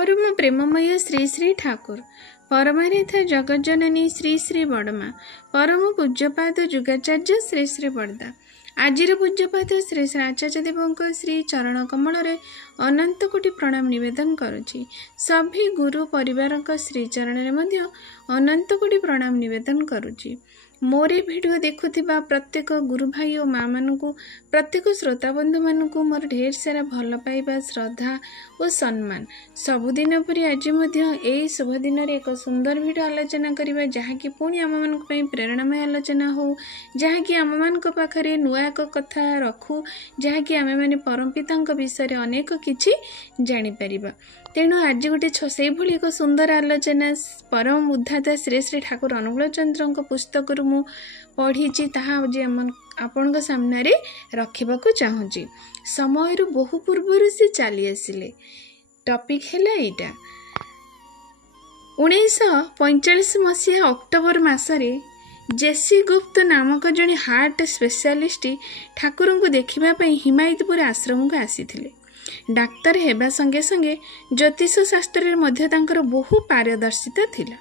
परम प्रेममय श्री श्री ठाकुर परमारेथा जगज्जननी श्री श्री बड़मा परम पूज्यपाद जुगाचार्य श्री श्री बड़दा आजिर पूज्यपाद श्री श्री आचार्य देव श्री चरण कमल अनंत कोटि प्रणाम निवेदन करुछि। सभी गुरु परिवार श्री चरण में अनंत कोटि प्रणाम निवेदन करुछि। मोरे वीडियो देखुथिबा प्रत्येक गुरु भाई और माँ मानू प्रत्येक श्रोता बंधु मानू मोर ढेर सारा भल पाइबा श्रद्धा और सम्मान। सबुदिन परि आज यही शुभ दिन एक सुंदर वीडियो आलोचना करबा जहाँकि पुणी आम मान प्रेरणामय आलोचना हो, जहाँकि आम मान पाखरे नुआ एक कथा रखू, जहाँकि आम मैंने परम पिता विषय अनेक किछि जानि परिबा। तेणु आज गोटे से एक सुंदर आलोचना परम उद्धाता श्री श्री ठाकुर अनुकूल चंद्र पुस्तक मु पढ़ी आपण सामने रखा चाहूँगी। समय बहु पूर्व से चली आसिले। टॉपिक है यहाँ 1945 मसीहा अक्टोबर मासरे जेसी गुप्त नामक जड़े हार्ट स्पेशलिस्ट ठाकुर को देखा हिमायतपुर आश्रम को आसीथिले। डाक्तर हेबा संगे संगे ज्योतिष शास्त्र में बहु पारदर्शिता थिला।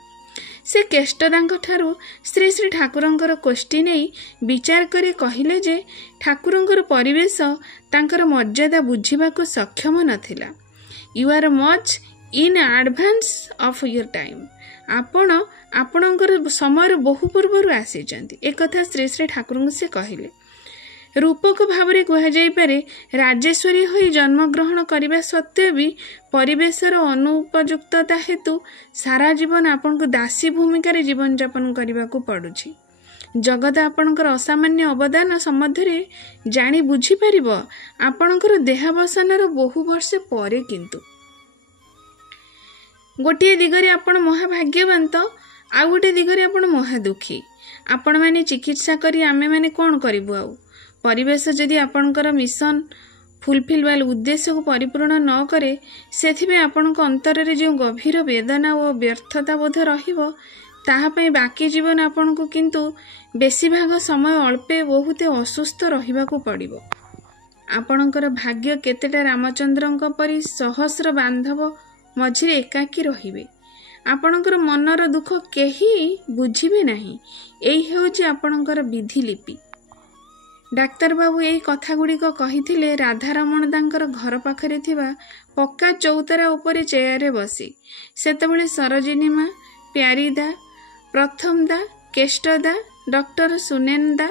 से केष्टदांक ठारू श्री श्री ठाकुरंकर कोष्ठी नहीं विचार करे कहिले जे ठाकुरंकर परिवेश तांकर मर्यादा बुझिबा को सक्षम नथिला। You are much in advance of your time. आपण आपणकर समय बहु पूर्व आसीचंती। एक कथा श्री श्री ठाकुर से कहिले। रूपक भाव में कहुपर राजेश्वरी होई जन्म ग्रहण करने सत्वे भी परिवेशर अनुपयुक्तता हेतु सारा जीवन आपन को दासी भूमिकार जीवन यापन करने को पड़ुछि। जगत आपणकर असामान्य अवदान सम्बन्ध जानी बुझी पारिबो आपणकर देहावसानर बहु वर्ष परे। किंतु गोटे दिगरे आपण महाभाग्यवान तो आ गोटे दिगरे आपण महादुखी। आपण माने चिकित्सा करी आमे माने कोन करिबो। आउ परिवेश जदि आपणकर मिशन फुलफिल वाले उद्देश्य को परिपूर्ण न करे से आपण अंतर रे जो गभीर वेदना और व्यर्थता बोध रहिबो ताहा पई बाकी जीवन आपण को किंतु बेसी भाग समय अल्पे बहुत असुस्थ रहिबा को पड़िबो। आपणकर भाग्य केतेटा रामचंद्रंक परि सहस्र बांधव मझिरे एकाकी रहिबे। आपणकर मनर दुख केही बुझिबे नाही। एही हेउची आपणकर विधि लिपि। डाक्तर बाबू यही कथा गुड़िक कही राधारमण तांकर घर पाखरे थिबा पक्का चौतारा उपरे चेयर बसी सेतबेले सरोजिनी माँ, प्यारीदा, प्रथमदा, केष्टदा, डॉक्टर सुनेनदा,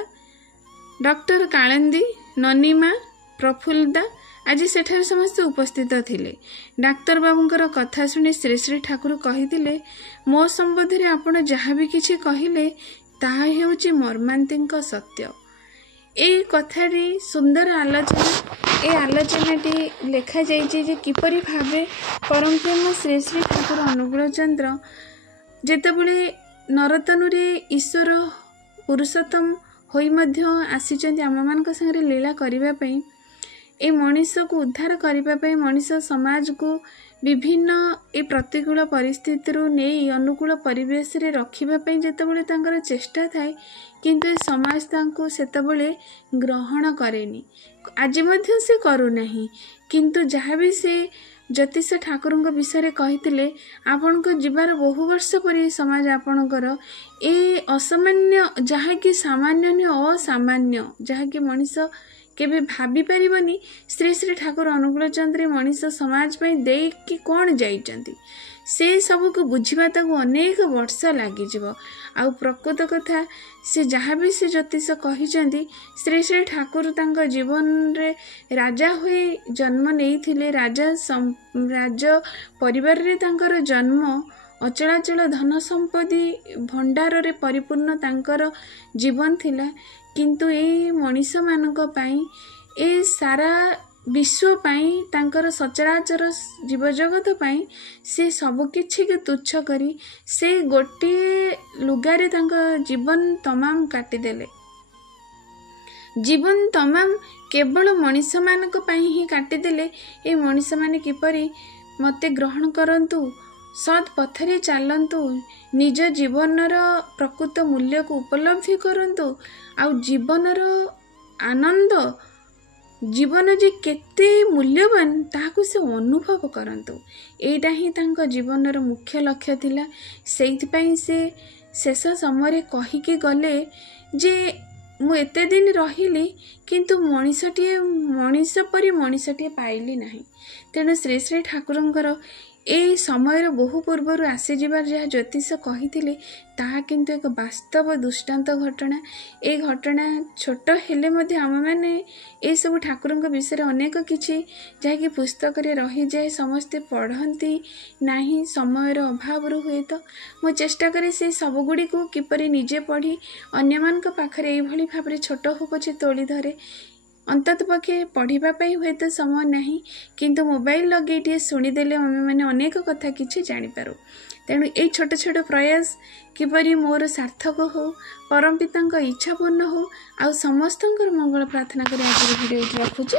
डॉक्टर कालंदी, ननीमा, प्रफुल्लदा आज सेठार समस्त उपस्थित थिले। डाक्तर बाबूंकर कथा सुनी श्री श्री ठाकुर कहिथिले मो संबंध में आपण जहाँ भी किछि कहिले ताहा हेउची मर्मांतिक सत्य। ए कथाटी सुंदर आलोचना ए आलोचनाटी लेखा जाइए जे किपरि भावे परम प्रेम श्री श्री ठाकुर अनुकूल चंद्र जेतेबेले नरतनुरे ईश्वर पुरुषोत्तम होई मध्य आसीचंती आम मानक संगे लीला करिबा पई ए मनीष को उद्धार करिबा पई मनीष समाज को विभिन्न ए प्रतिकूल परिस्थिति नहीं अनुकूल परिवेश रे रखिबा पई जेतेबेले तांकर चेष्टा थाए किंतु ए समाज तांको सेतेबेले ग्रहण करेनी। आज मध्य से करू नहीं किंतु जहाँ भी से ज्योतिष ठाकुर विषय कही आपण को जीवार बहु वर्ष पर समाज आपणकर ए असामान्य जहाँ कि सामान्य असामान्य जहाँ कि मनीष केबे भाभी पारिबनी श्री श्री ठाकुर अनुकूल चंद्र मनीष समाज पे दे कि कौन जाइचंती से सब को बुझिबा ताको अनेक वर्ष लागी जिवो। आउ प्रकृत कथा से जहाँ भी से ज्योतिष कहिचंती श्री श्री ठाकुर तांको जीवन रे राजा हुए जन्म नहीं राज परिवार रे तांकर जन्म अचलाचल धन संपत्ति भंडार रे परिपूर्ण तांकर जीवन थिला। किंतु ए मनीष मानक पाई ए सारा विश्व पाई तांकर सचराचर जीव जगत पाई से सब किछि के तुच्छ करी से गोटे लुगारे तांका जीवन तमाम काटी देले। जीवन तमाम केवल मनीष मानक पाई ही काटी देले। ए मनीष माने किपरि मते ग्रहण करंतु सत् पथरे चलतु निज जीवनर प्रकृत मूल्य को उपलब्धि करंतु आउ जीवनर आनंद जीवन जे केते मूल्यवान ताहाकु से अनुभव करंतु। एटा ही तांको जीवनर मुख्य लक्ष्य थिला। सेइथिपई से शेष समय कहिके गले जे मु एते दिन रहिली किंतु मनीष परी मनीषटीए पाइली नहीं। तेणु श्री श्री ठाकुरंकर ए समय बहु पूर्वर आसी जीवार जहाँ ज्योतिष कही ताहा किंतु एक वास्तव दृष्टांत घटना। ए घटना छोट हेले आम मैंने ये सब ठाकुर विषय अनेक किछि जहाँकि पुस्तक रही जाए समस्ते पढ़ती नहीं समय अभाव हुए तो मु चेष्टा करे से सबगुड़ी को किपरि निजे पढ़ी अन्य पाखरे एभली भाव छोट हो पछे तोली धरे अंतत पक्षे पढ़ापी हुए तो समय नहीं किंतु मोबाइल लगे टे शुणीदेले आम मैंने अनेक कथा किछि जानीपारू। तेणु ये छोट छोट प्रयास किपरि मोर सार्थक हो परम पिता इच्छा पूर्ण हो आ समस्त मंगल प्रार्थना कर आज वीडियो रखुची।